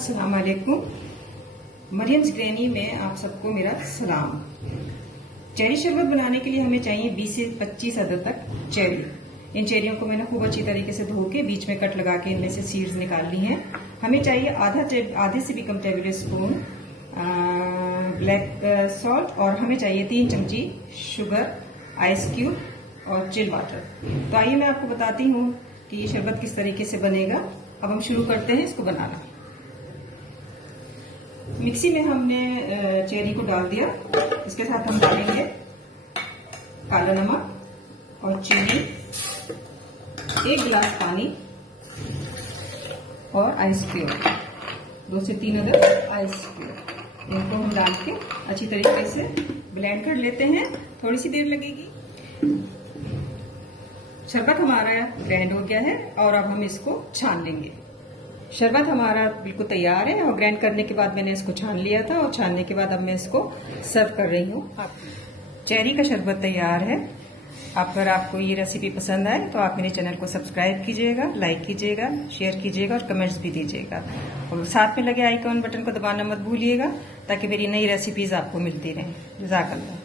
अस्सलाम वालेकुम। Mariam's granny में आप सबको मेरा सलाम। चेरी शरबत बनाने के लिए हमें चाहिए 20 से 25 अदद तक चेरी। इन चेरियों को मैंने खूब अच्छी तरीके से धो के बीच में कट लगा के इनमें से सीड्स निकाल ली हैं। हमें चाहिए आधे से भी cum table spoon black salt और हमें चाहिए 3 चमची शुगर, आइस क्यूब और चिल वाटर। तो आइए मैं आपको बताती हूँ कि ये शरबत किस तरीके से बनेगा। अब हम शुरू करते हैं इसको बनाना। मिक्सी में हमने चेरी को डाल दिया। इसके साथ हम डालेंगे काला नमक और चीनी, 1 गिलास पानी और आइस क्यूब, 2 से 3 अदद आइस क्यूब। इनको हम डाल के अच्छी तरीके से ब्लेंड कर लेते हैं। थोड़ी सी देर लगेगी। शरबत हमारा ग्राइंड हो गया है और अब हम इसको छान लेंगे। शरबत हमारा बिल्कुल तैयार है और ग्राइंड करने के बाद मैंने इसको छान लिया था और छानने के बाद अब मैं इसको सर्व कर रही हूँ। चेरी का शरबत तैयार है। अगर आपको ये रेसिपी पसंद आए तो आप मेरे चैनल को सब्सक्राइब कीजिएगा, लाइक कीजिएगा, शेयर कीजिएगा और कमेंट्स भी दीजिएगा। और साथ में लगे आइकॉन बटन को दबाना मत भूलिएगा ताकि मेरी नई रेसिपीज आपको मिलती रहें। जज़ाकल्लाह।